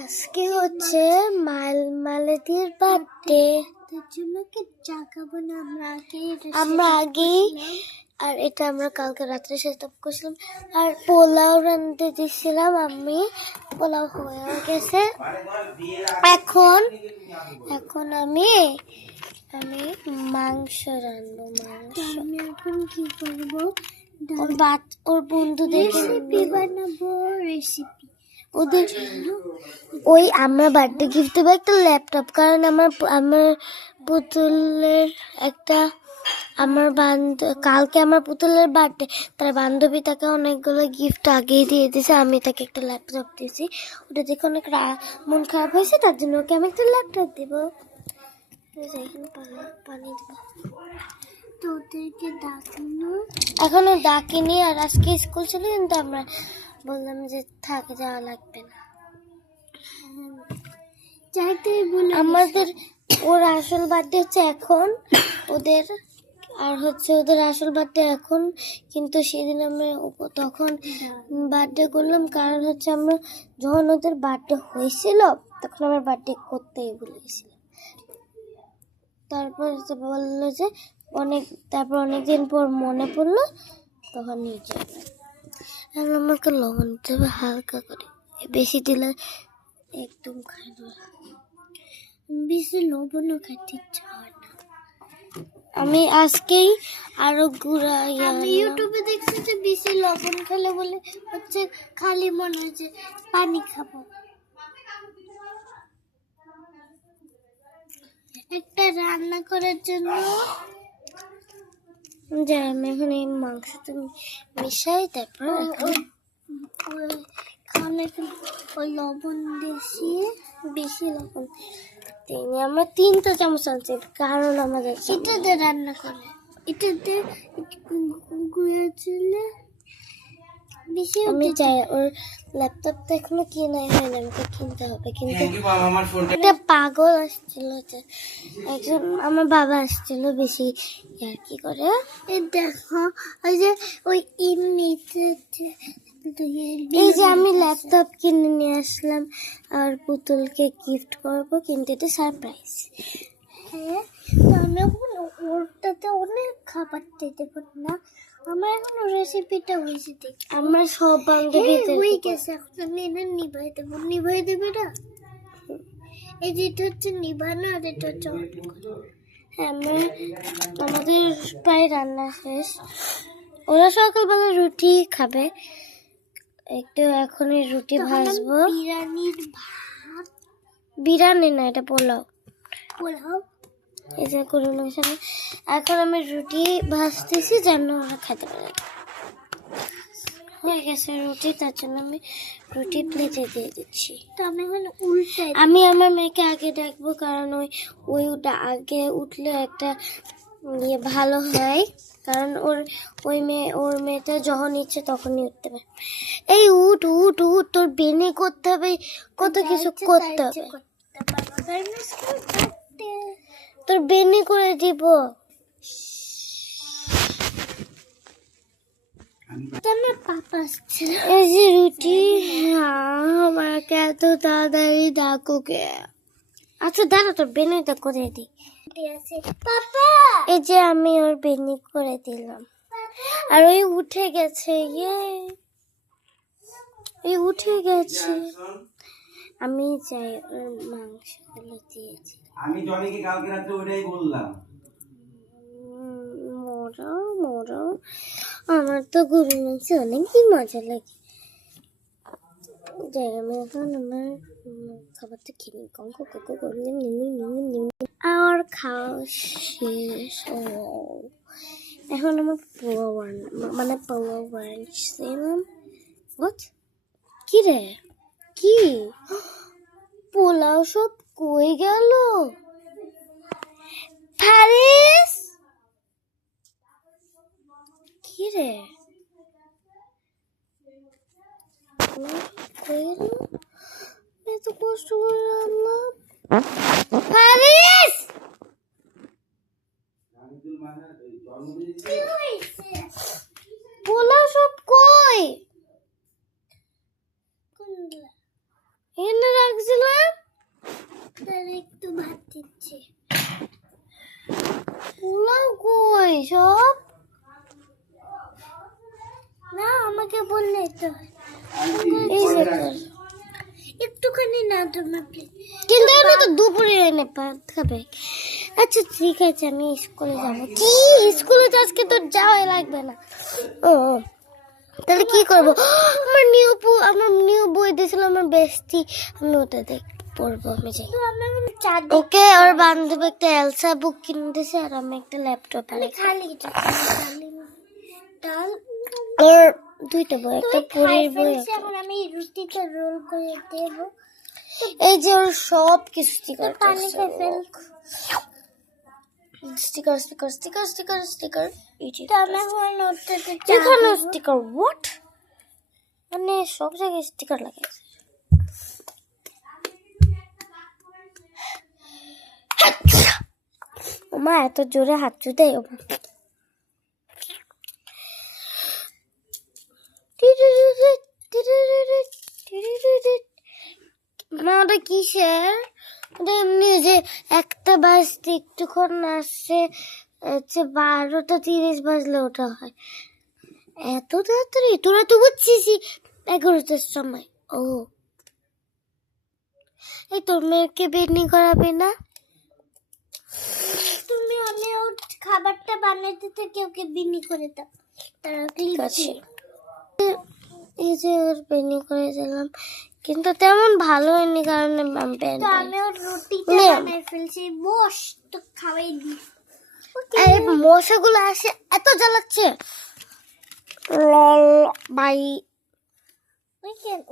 আজকে হচ্ছে মালতির বার্থডে, তার জন্য কেক কাটাবো না। আমরা আগেই আর এটা আমরা কালকে রাত্রে সেট আপ করছিলাম। আর পোলাও রাঁধতে দিয়েছিলাম আমি, পোলাও হয়ে গেছে। এখন আমি মাংস রাঁধবো। আমি এখন কি করবো, ওর বন্ধুদের রেসিপি বানাবো। ওদের ওই আমরা বার্থডে গিফট দেবো একটা ল্যাপটপ, কারণ আমার পুতুলের একটা কালকে আমার পুতুলের বার্থডে, তার বান্ধবী তাকে অনেকগুলো গিফট আগেই দিয়ে দিয়েছে। আমি তাকে একটা ল্যাপটপ দিয়েছি, ওটা দেখে অনেক মন খারাপ হয়েছে, তার জন্য ওকে আমি একটা ল্যাপটপ দেবো। পানি দেবো তো ওদেরকে এখনো ডাকিনি। আর আজকে স্কুল ছিল, কিন্তু আমরা বললাম যে থাকে যাওয়া লাগবে না। আমাদের ওর আসল বার্থডে হচ্ছে এখন, ওদের আসল বার্থডে এখন, কিন্তু সেদিন আমরা তখন বার্থডে করলাম, কারণ হচ্ছে আমরা যখন ওদের বার্থডে হয়েছিল তখন আমার বার্থডে করতেই ভুলে গেছিলাম। তারপর বললো যে অনেকদিন পর মনে পড়লো, তখন নিয়ে যাবে। এখন আমাকে লবণ দিতে হবে হালকা করে, বেশি দিলে একদম খাই না। বেশি লবণও খাইতে ইচ্ছা হয় না। আমি আজকেই আরো গুঁড়া আমি ইউটিউবে দেখছি যে বেশি লবণ খেলে বলে হচ্ছে খালি মনে হয় যে পানি খাবো। একটা রান্না করার জন্য যে আমি এখন এই মাংসটা মিশাই, তারপর ওই লবণ বেশি লবণ আমরা 3টা চামচ আনছি, কারণ আমাদের এটা দিয়ে রান্না করে, এটাতে বেশি। আমি চাই ওর ল্যাপটপটা এখনো কেনাই হয়নি, আমাকে কিনতে হবে। কিন্তু একটা পাগল আসছিল, একজন আমার বাবা আসছিল বেশি আর কি করে। দেখো ওই যে ওই এমনিতে এই যে আমি ল্যাপটপ কিনে নিয়ে আসলাম আর পুতুলকে গিফট করবো, কিন্তু এটা সারপ্রাইজ। হ্যাঁ, তো আমি এখন ওরটাতে অনেক খাবার দিতে পারি না। আমার এখন রেসিপিটা হয়েছে, দেখি আমরা সব বান্ধবীদের হয়ে গেছে। এখন আমি এটা নিভাই দেবে না। এই যে এটা হচ্ছে নিভানো, আর এটা হচ্ছে হ্যাঁ। আমাদের প্রায় রান্না শেষ। ওরা সকালবেলা রুটি খাবে, একটু এখনই রুটি ভাজবো। বিরিয়ানি না, এটা পোলাও। এই যে এখন আমি রুটি ভাজতেছি যেন ওরা খেতে পারে। হয়ে গেছে রুটি, তার জন্য আমি রুটি প্লেটে দিয়ে দিচ্ছি। তো আমি আমার মেয়েকে আগে ডাকবো, কারণ ওটা আগে উঠলে একটা ভালো হয়, কারণ ওর মেয়েটা যখন ইচ্ছে তখনই উঠতে পারে। এই উঠ তোর বেনি করতে হবে, কত কিছু করতে হবে। তোর বেনি করে দিব। এই যে রুটি, আমাকে এত তাড়াতাড়ি ডাকো কে? আচ্ছা দাঁড়া, তোর বেনিটা করে দিই। এই যে আমি ওর বেনি করে দিলাম, আর ওই উঠে গেছে। উঠে গেছে। আমি চাই ওর মাংসগুলো দিয়েছি। আমি জনিকে কালকে রাতে ওইটাই বললাম। মোরো আমার তো গরুর মাংস অনেকই মজা লাগে। আমি এখন আমার খাবারটা খেয়ে আর খাওয়া শেষ। এখন আমার পোলাও বানিয়েছিলাম। কি রে, কি পোলাও সব কই গেল? ফারিস, কি রে এত কষ্ট করে রান্নাম। ফারিস, পোলাও সব কই? এনে রাখছি না আমাকে বললে তো আন্টি এই পরে যে রাখি। একটুখানি না তোমার কিন্তু আমি তো দুপুরে এনে ভাত খাবে। আচ্ছা ঠিক আছে আমি স্কুলে যাব। কি স্কুলে তো আজকে তো যাওয়াই লাগবে না। ও তাহলে কি করব? আমার নিউ বই দিয়েছিল আমার বেস্টি, আমি ওটা দেখ পড়বো। আমি যাই। ওকে আর বান্ধবী একটা এলসা বুক কিনে দিয়েছে আর আমি একটা ল্যাপটপ খালি ডাল আর দুইটা বই, একটা পড়ির বই। এখন আমি রুটিতে রোল করে দেব। এই যে ওর সব কিছু sticker sticker sticker sticker sticker sticker এখানে স্টিকার হোয়াট মানে সব জায়গায় স্টিকার লাগাইছে। মা এত জোরে হাত চুদে মা ওটা কিসের? ওটা এমনি যে একটা বাজতে একটুক্ষণ আসছে, 12:30 বাজলে ওটা হয়। এত তাড়াতাড়ি? তোরা তো বুঝছিস 11টার সময়। ও এই তোর মেয়েকে বেডনি করাবে না? তুমি আমি ওর খাবারটা বানাইতে থেকে ওকে বিনি করে দাও। তারা ঠিক আছে। এই যে ওর বেনি করে দিলাম কিন্তু তেমন ভালো হয়নি কারণ আমি ওর রুটিটা বানাই ফেলছি। বস তো খাওয়াই দি। এই মশাগুলো আসে এত জ্বালাচ্ছে। লল বাই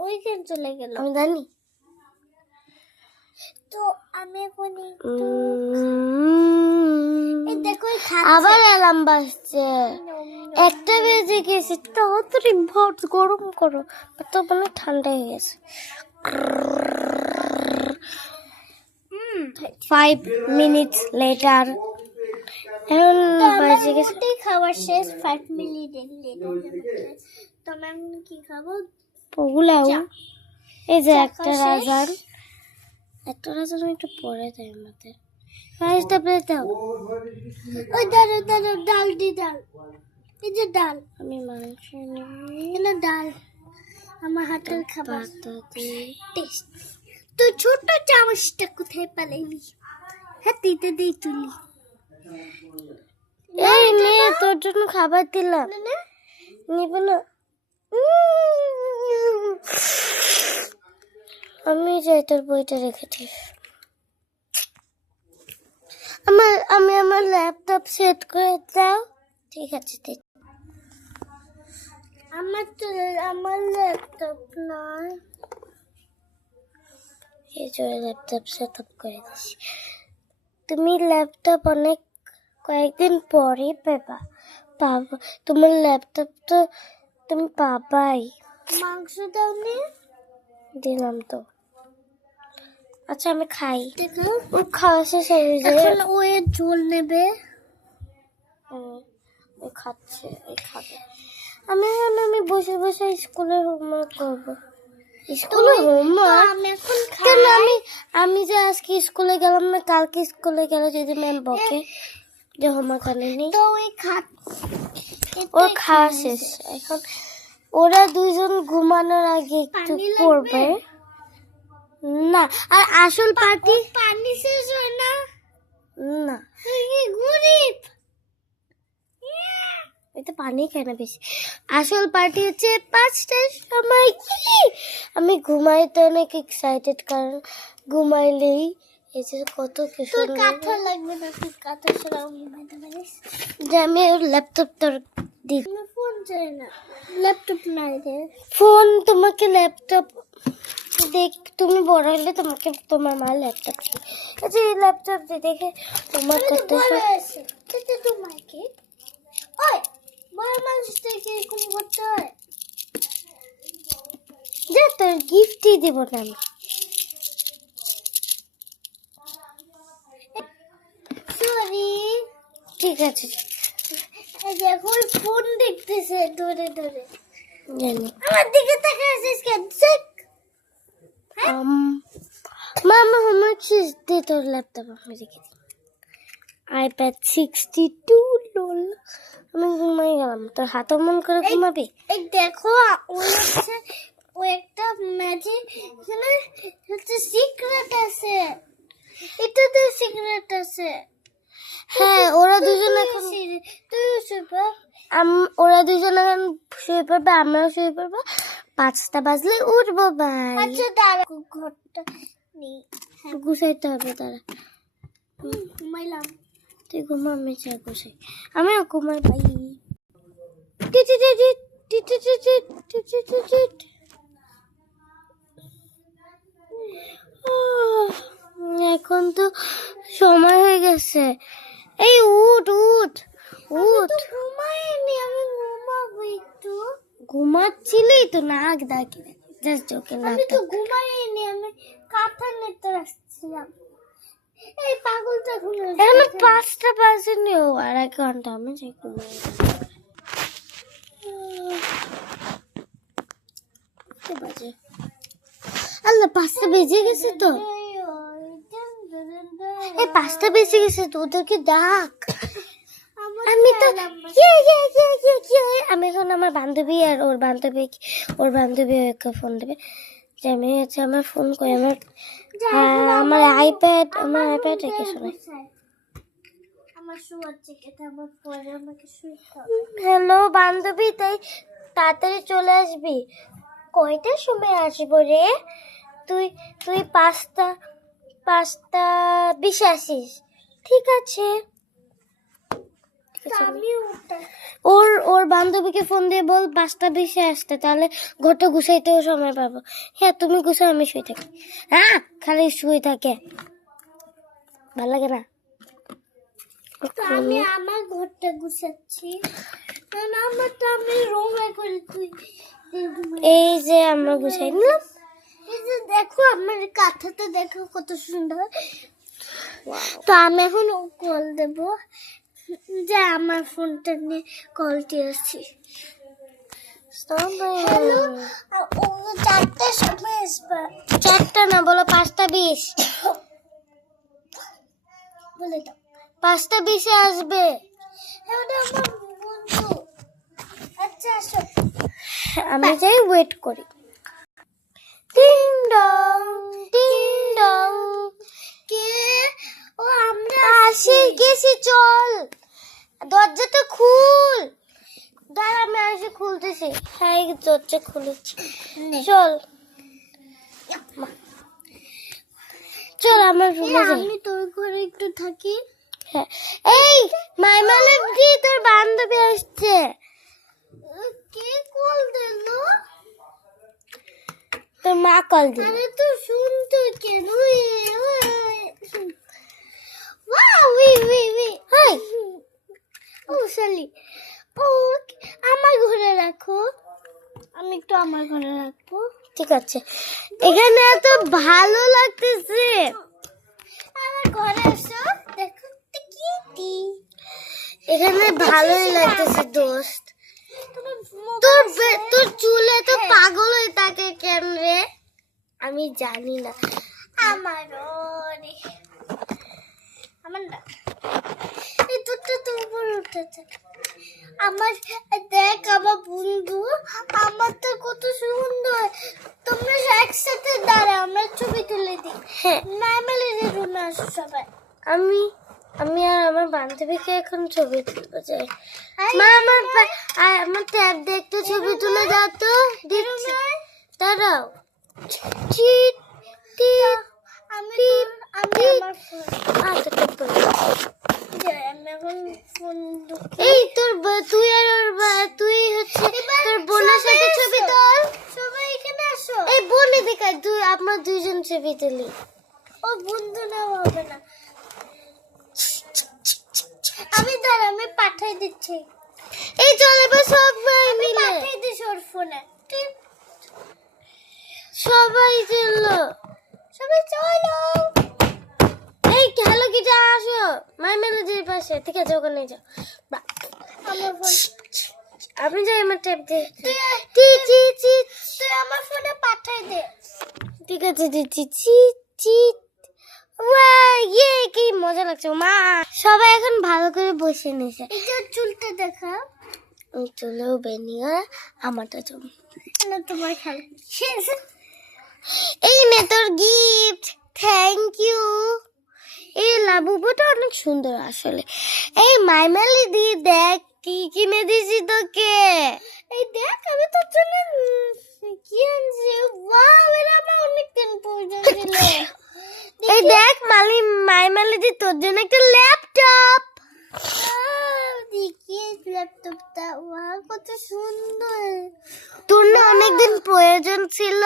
ওইখান চলে গেল। আমি জানি তো আমি এখন দেখো আবার অ্যালার্ম বাজছে। 1টা বেজে গেছে। তাড়াতাড়ি ভাত গরম করো, তো মানে ঠান্ডা হয়ে গেছে। 5 minutes later এখন বাজে গেছে খাবার শেষ। 5 মিনিট তো আমি কি খাবো? পোলাও। এই যে একটা রাজার একটু পরে দেয় আমাদের ফার্স্ট আপডেট দাও। ওই দাঁড়ো ডাল দি ডাল। এই যে ডাল আমি মাংস নিই ডাল আমার হাতের খাবার টেস্ট। তো ছোট চামচটা কোথায় পালাইলি? হাতিতে দেই তুলি। এই নে তোর জন্য খাবার দিলাম। নিব না আমি যাই, তোর বইটা রেখেছি। আমি আমার ল্যাপটপ সেট করে দাও। ঠিক আছে আমার ল্যাপটপ নয়। এই যে ল্যাপটপ সেট আপ করে দিচ্ছি। তুমি ল্যাপটপ অনেক কয়েকদিন পরে পাবা। তোমার ল্যাপটপ তো তুমি পাবাই। মাংস দাও নি? দিলাম তো। আচ্ছা আমি খাই। ও খাওয়া শেষ হয়ে যায়। এখন ও এর ঝোল নেবে। ও খাচ্ছে, খাবে। আমি বসে বসে স্কুলের হোমওয়ার্ক করবো। স্কুলে হোমওয়ার্ক কেন? আমি যে আজকে স্কুলে গেলাম না, কালকে স্কুলে গেলে যদি ম্যাম বকে যে হোমওয়ার্ক আনেনি তো ওর খাওয়া শেষ। এখন ওরা দুইজন ঘুমানোর আগে একটু পড়বে না। আর আসল পার্টি পানি শেষ হয় না। না গরিব এটা পানি খায় না বেশি। আসল পার্টি হচ্ছে 5টার সময়। আমি ঘুমাইতে অনেক এক্সাইটেড কারণ ঘুমাইলেই এই যে কত কিছু কাঁথা লাগবে না। তুই কাঁথা ছাড়াও ঘুমাইতে পারিস। যে আমি ওর ল্যাপটপ তোর দিই। ফোন চাই না, ল্যাপটপ নাই রে। ফোন তোমাকে ল্যাপটপ দেখ, তুমি বড় হলে তোমাকে তোমার মা ল্যাপটপ দিই। আচ্ছা এই ল্যাপটপ দেখে তোমার করতে তোমাকে ওই বড় মানুষটাকে এরকম করতে হয়। যা তোর গিফটই দেব না আমি। সরি ঠিক আছে। এখন ফোন দেখতেছে ধরে ধরে। জানি আমার দিকে তাকিয়ে আছিস কেন? মামা হোমওয়ার্ক শেষ দে তোর ল্যাপটপ আমি রেখে দিই। iPad 62 লোল আমি ঘুমাই গেলাম, তোর হাতও মন করে ঘুমাবি। এই দেখো ওই হচ্ছে ও একটা ম্যাজিক এখানে হচ্ছে সিক্রেট আছে, এটাতে সিক্রেট আছে। হ্যাঁ ওরা দুজন এখন তুইও শুয়ে পড়, ওরা দুজন এখন শুয়ে পড়বে, আমরাও শুয়ে পড়বো, 5টা বাজলে উঠবো। ভাই আচ্ছা দাঁড়া, ঘরটা নেই, গুছাইতে হবে। তারা ঘুমাইলাম, তুই ঘুমা, আমি চা গুছাই, আমিও ঘুমাই। ভাই এখন তো সময় হয়ে গেছে। এই উঠ উঠ উঠ, ঘুমাইনি আমি, ঘুমাবো একটু। ঘুমাচ্ছিলি তো, নাক ডাকি জাস্ট ওকে, আমি তো ঘুমাইনি, আমি কাঁথা নিতে আসছিলাম। এই পাগলটা ঘুমিয়ে, এখন 5টা বাজেনি, ও আর 1 ঘন্টা আমি যাই ঘুমাই। বাজে আল্লাহ, 5টা বেজে গেছে তো, এই 5টা বেজে গেছে তো, ওদেরকে ডাক। আমি তো আমি এখন আমার বান্ধবী আর ওর বান্ধবী ওকে ফোন দেবে যে আমি হচ্ছে আমার ফোন করে আমার আইপ্যাড রেখে শোনাই। হ্যালো বান্ধবী, তাই তাড়াতাড়ি চলে আসবি। কয়টার সময় আসবো রে? তুই 5টা 20 আসিস। ঠিক আছে। ওর বান্ধবীকে ফোন দিয়ে বল 5টা 20 আসতে, তাহলে ঘরটা গুছাইতেও সময় পাবো। হ্যাঁ তুমি গুছাও, আমি শুয়ে থাকি। হ্যাঁ খালি শুয়ে থাকে, ভালো লাগে না। আমি আমার ঘরটা গুছাচ্ছি, এই যে আমরা গুছাই নিলাম। এই যে দেখো আমার কাঁথাটা দেখো কত সুন্দর। তো আমি এখন কল দেবো, যে আমার ফোনটা নিয়ে কলটি আসছি। 4টার সময় আসবে। 4টা না, বলো 5টা 20 বলে দাও। 5টা 20 আসবে। আচ্ছা আসো, আমি যাই ওয়েট করি। টিং ডং টিং ডং, কে? ও আমরা আসি গেছি, চল দরজাটা খুল। দাঁড়া আমি এসে খুলতেছি। হ্যাঁ দরজা খুলেছি, চল চল আমার রুমে যাই। আমি তোর ঘরে একটু থাকি। হ্যাঁ এই মাইমালের কি তোর বান্ধবী আসছে? কে কল দিল? তোর মা কল দিল। আরে তো শুনতো কেন? ওয়াও উই হাই ও শালি, ও আমার ঘরে রাখো, আমি একটু আমার ঘরে রাখবো। ঠিক আছে, এখানে এত ভালো লাগতেছে। আমার ঘরে এসো, দেখো কি এখানে ভালোই লাগতেছে দোস্ত। তোর চুলে তো পাগল হয়ে থাকে কেন রে? আমি জানি না। আমার না এই দুটো তো উপর উঠেছে। আমার দেখ আমার বন্ধু, আমার তো কত সুন্দর। তোমরা একসাথে দাঁড়া, আমরা ছবি তুলে দিই। হ্যাঁ মাইমালের রুমে আসো সবাই। আমি আর আমার বান্ধবীকে এখন ছবি তুলবো যাই। মা আমার ট্যাব দিয়ে একটু ছবি তুলে দাও তো। দিচ্ছি, দাঁড়াও। চিট টিট আমি আমার ফোন এই তুই আর তুই হচ্ছে তোর বোনের সাথে ছবি তোল। সবাই এখানে আসো। এই বোন এদিকে, আমরা 2জন ছবি তুলি। ও বন্ধু না হবে না। আমি পাঠাই দিচ্ছি। এই চলে এবার সবাই মিলে পাঠিয়ে দিস ওর ফোনে। সবাই চলো। এই হ্যালো কিটা আসো মাইমেলাজির পাশে। ঠিক আছে ওখানে যাও। আমার ফোন আমি যাই, আমার ট্যাব দে। তুই আমার ফোনে পাঠাই দে। ঠিক আছে দিচ্ছি। চিট চিট ইয়ে কি মজা লাগছে মা। সবাই এখন ভালো করে বসে নিছে। চুলটা দেখা, চুলেও বেনিয়া আমারটা চুল তোমার খেলা। এই নে তোর গিফট, থ্যাংক ইউ। এই লাবুবুটা অনেক সুন্দর আসলে। এই মাইমালি দি দেখ কি কিনে দিছি তোকে। এই দেখ আমি তোর জন্য কি আনছি। ওয়াও, এটা আমার অনেক দিন প্রয়োজন ছিল। এই দেখ মাইমালি দি তোর জন্য একটা ল্যাপটপ। দেখি ল্যাপটপটা, ওয়াও কত সুন্দর। তোর না অনেকদিন প্রয়োজন ছিল।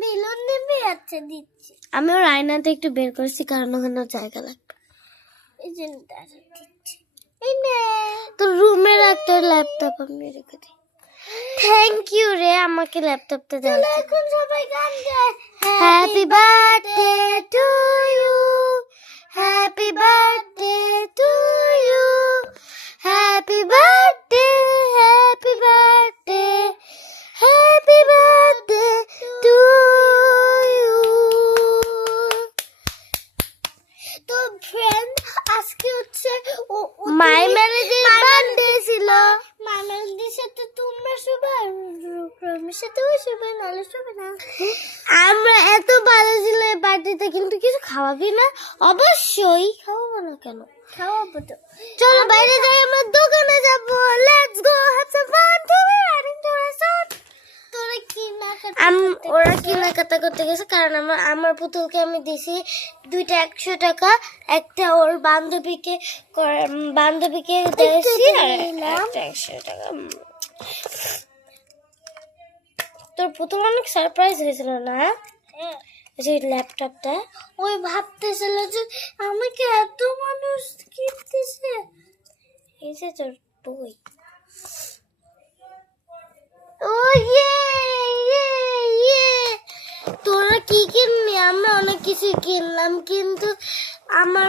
বেলুন নেবে? আচ্ছা দিচ্ছি। আমি ওর আয়নাতে একটু বের করছি কারণ ওখানে জায়গা লাগবে। এই জন্য দিচ্ছি। এই নে তোর রুমে রাখ তোর ল্যাপটপ, আমি রেখে দিই। থ্যাংক ইউ রে আমাকে ল্যাপটপটা দেওয়ার জন্য। এখন সবাই গান গায়। Happy birthday to you, happy birthday to you, happy birthday, happy birthday, happy birthday to you. তো ফ্রেন্ড আজকে হচ্ছে মাই ম্যারেজের বার্থডে ছিল। মাই ম্যারেজের সাথে তোমরা সবাই রুক্রমের সাথেও সবাই নালে সবাই না। আমরা এত ভালো ছিল এই পার্টিতে, কিন্তু কিছু খাওয়াবি না? অবশ্যই খাওয়াবো না কেন, খাওয়াবো তো। চলো বাইরে যাই, আমরা দোকানে যাবো। Let's go have some fun today running to restaurant. ওরা কেনাকাটা করতে গেছে কারণ আমার পুতুলকে আমি দিছি 2টা 100 টাকা, একটা ওর বান্ধবীকে দিয়েছি আর একটা 100 টাকা। তোর পুতুল অনেক সারপ্রাইজ হয়েছিল না যে ল্যাপটপটা? ওই ভাবতেছিল যে আমাকে এত মানুষ গিফট দিছে। এই যে তোর বই। ও ইয়ে ইয়ে ইয়ে, তোরা কি কিনলি? আমরা অনেক কিছু কিনলাম, কিন্তু আমার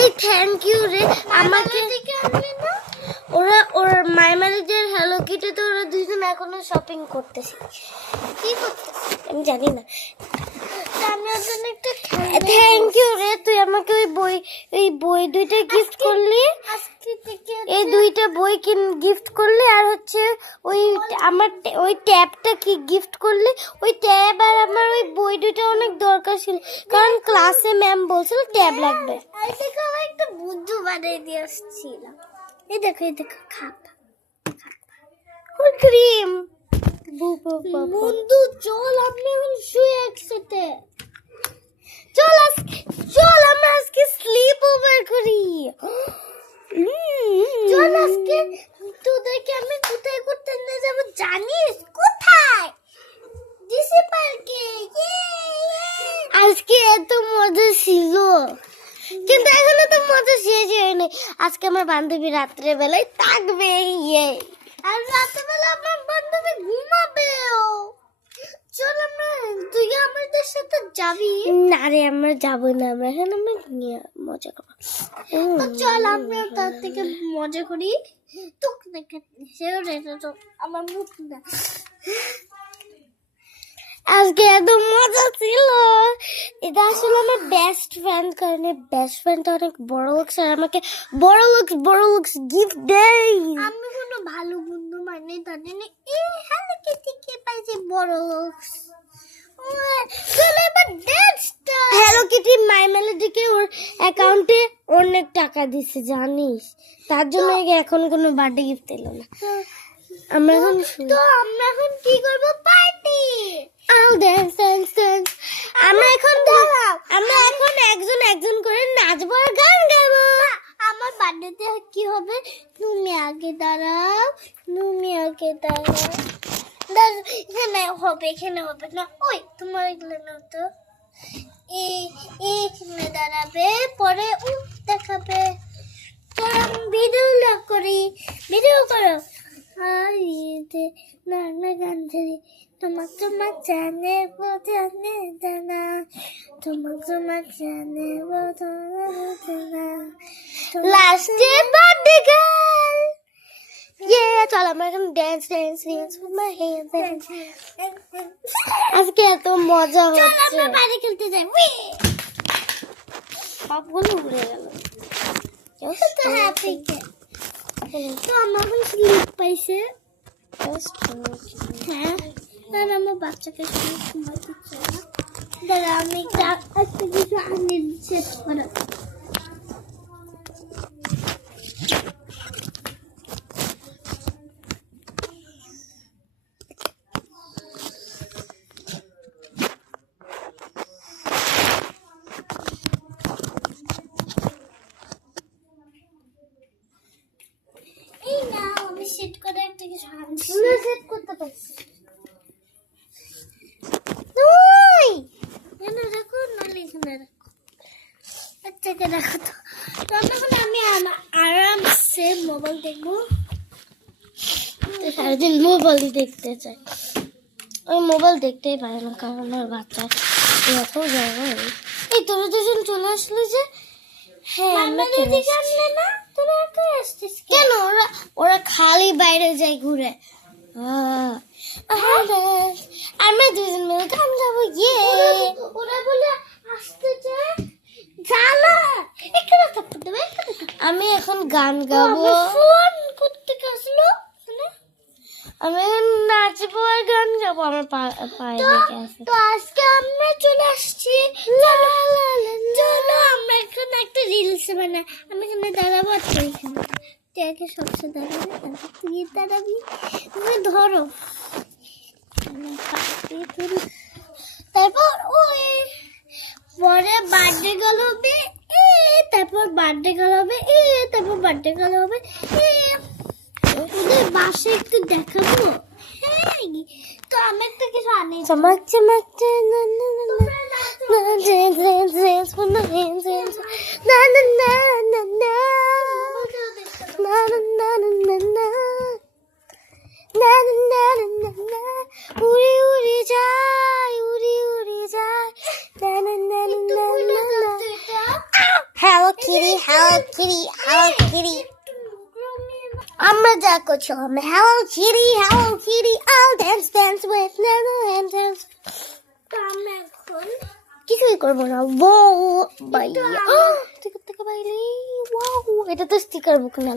এই থ্যাংক ইউ রে আমাকে আনলি না। ওর মাইমারিদের হ্যালো কিটে তো ওরা দুইজন এখনো শপিং করতেছে। কি করতেছে আমি জানি না। আমি ওর জন্য একটা থ্যাংক ইউ রে, তুই আমাকে ওই বই 2টা গিফট করলি। এই 2টা বই গিফট করলি, আর হচ্ছে আমার ওই ট্যাবটা কি গিফট করলি। ওই ট্যাব আর আমার ওই বই 2টা অনেক দরকার ছিল, কারণ ক্লাসে ম্যাম বলছিল ট্যাব লাগবে। আমার একটা বুদ্ধু বানিয়ে দিয়ে আসছিলাম। এই দেখো খাপা ক্রিম। বন্ধু চল আমরা এখন শুয়ে একসাথে। চল আমরা আজকে স্লিপ ওভার করি। চল আজকে তোদেরকে আমি কোথায় ঘুরতে নিয়ে যাবো জানিস? কোথায়? ডিসি পার্কে। আজকে এত মজা ছিল, কিন্তু এখনো তো মজা শেষ হয়নি। আজকে আমার বান্ধবী রাত্রে বেলায় থাকবে, আর রাত্রেবেলা আমার বান্ধবী ঘুমাবেও। চল তুই আমাদের সাথে যাবি? না রে আমরা যাবো না, আমরা এখন মজা করবো। চল আমরা তার থেকে মজা করি। তোকে দেখে আমার মুখ না। আজকে এত মজা ছিল। এটা আসলে আমার বেস্ট ফ্রেন্ড, কারণ বেস্ট ফ্রেন্ড অনেক বড় লোকস আর আমাকে বড় লোকস গিফট দেয়। আমি কোনো ভালো বন্ধু মানে তাদের এই হ্যালো কিটি কে পাইছে বড় লোকস। হ্যালো কিটি মাই মেলোডিকে ওর অ্যাকাউন্টে অনেক টাকা দিছে জানিস, তার জন্য এখন কোনো বার্থডে গিফট এলো না। আমরা এখন কি করব? পার্টি। আমরা এখন একজন করে নাচবো আর গান গাবো। আমার বার্থডেতে কি হবে? তুমি আগে দাঁড়াও। এখানে হবে না। ওই তোমার এগুলো না তো, এখানে দাঁড়াবে, পরে দেখাবে। ভিডিও করি, ভিডিও করো। গান ধরি তোমার জানে জানা, তোমার জানে লাস্টে বার্থডে গার্ল। চল আমরা এখন ড্যান্স with my hands। আজকে এত মজা হচ্ছে। চল আমরা বাইরে খেলতে যাই। সবগুলো উড়ে গেল। তো আমার স্লিপ পাইছে। হ্যাঁ, তার আমার বাচ্চাকে ঘুমাতে চাই না। দাঁড়া, আমি একটা কিছু আনি সেট করা। এই না, আমি সেট করে একটা কিছু আনছি। আমি সেট করতে পারছি। তুই এখানে রাখো, নাহলে এখানে রাখো। আচ্ছা, রাখো তো। তখন আমি আরামসে মোবাইল দেখবো। সারাদিন মোবাইল দেখতে চাই। আমি মোবাইল দেখতেই পারি না, কারণ আমার বাচ্চা এত জায়গা। এই তোরা দুজন চলে আসলো যে? হ্যাঁ, আমরা চলে আসছি। কেন ওরা খালি বাইরে যায় ঘুরে? আমরা দুজন মিলে গান গাবো। ইয়ে, ওরা বলে আসতে চায়। আমি এখন গান গাবো। ফোন করতে আসলো, আমি নাচবো আর গান গাবো। আমার পায়ে লেগে আছে। তো আজকে আমরা চলে আসছি। চলো আমরা এখন একটা রিলস বানাই। আমি এখানে দাঁড়াবো, এখানে সবচেয়ে দাঁড়াবে, তুই দাঁড়াবি। তুমি ধরো, তারপর ওই পরে বার্থডে গার্ল হবে, তারপর বার্থডে গার্ল হবে, তারপর বার্থডে গার্ল হবে। ওদের বাসে একটু দেখাবো। হ্যাঁ, তো আমি একটা কিছু আনি। চমক চমক উড়ি উড়ি যায়, উড়ি উড়ি যায়। হ্যালো কিরি, হ্যালো কিরি, হ্যালো কিরি। আমরা যা করছি, আমরা হ্যালো কিরি, হ্যালো কিরি, I'll dance dance with Nana and dance. তো আমরা এখন কিছুই করবো না। বাইয়া থেকে বাইরে। এটা তো স্টিকার বুক না,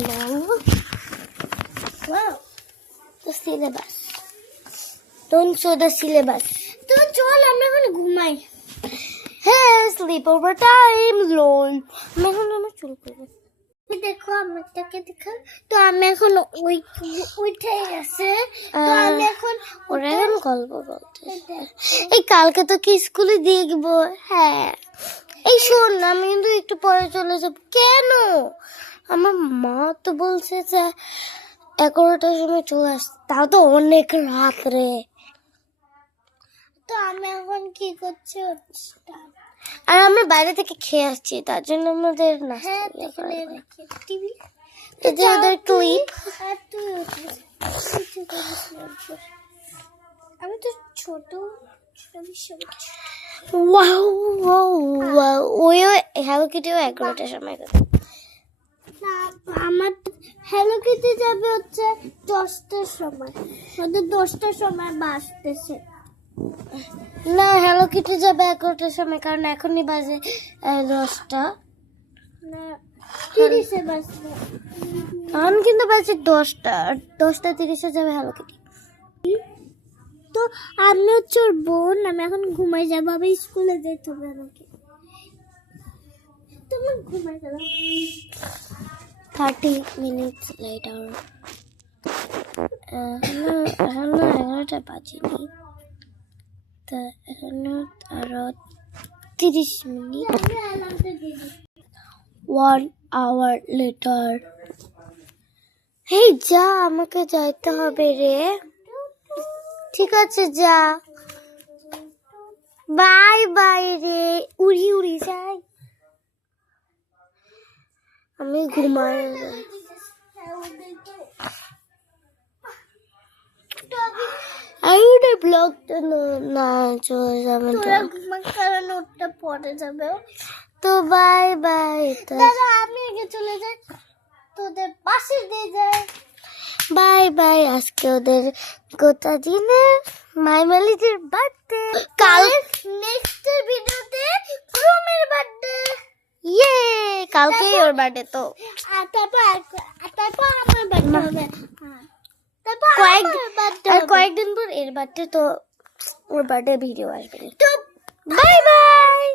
তো syllabus. Don't show the syllabus. তো চল আমরা এখন ঘুমাই। হ্যাঁ, স্লিপ ওভার টাইম লোন। আমার চুল করবো। দেখো আমারটাকে দেখা। তো আমি এখন উঠে গেছে। তো আমি এখন ওরা এখন গল্প বলতে। এই কালকে তো কি স্কুলে দেখবো। হ্যাঁ, এই শোন না, আমি কিন্তু একটু পরে চলে যাবো। কেন? আমার মা তো বলছে যে 11টার সময় চলে আসছে। তাও তো অনেক রাত রে। তো আমি এখন কি করছি, আর আমরা বাইরে থেকে খেয়ে আসছি, তার জন্য আমাদের আমি তো ছোট। ওই হ্যালো কিটিও 11টার সময়। আমার হ্যালো কিটি যাবে হচ্ছে 10টার সময়। 10টার সময় বাসতেছে না। হ্যালো কিটি যাবে 11টার সময়, কারণ এখনই বাজে 10টা। এখন কিন্তু বাজে 10টা, 10:30 যাবে হ্যালো কিটি। তো আমি হচ্ছে ওর বোন। আমি এখন ঘুমাই যাবো, আবার স্কুলে যেতে হবে আমাকে। তুমি ঘুমাই গেল। 30 minutes later. এখনো 11টা বাজেনি। তা এখনো আরো 30 মিনিট। 1 hour later. হেই যা, আমাকে যাইতে হবে রে। ঠিক আছে, যা। বাই বাই রে। উড়ি উড়ি যাই। আমি ঘুমাই। আমি ব্লগটা না চলে যাবে, কারণ ওটা পরে যাবে। তো বাই বাই। আমি আগে চলে যাই, তোদের পাশে দিয়ে যাই। Bye bye. আজকে ওদের গোটা দিনের মাইমালিদের বার্থডে। কাল নেক্সট ভিডিওতে ক্রোমের বার্থডে। কালকেই ওর বার্থডে তো তারপর আমার বার্থডে হবে কয়েকদিন পর এর বার্থডে তো ওর বার্থডে ভিডিও আসবে তো বাই বাই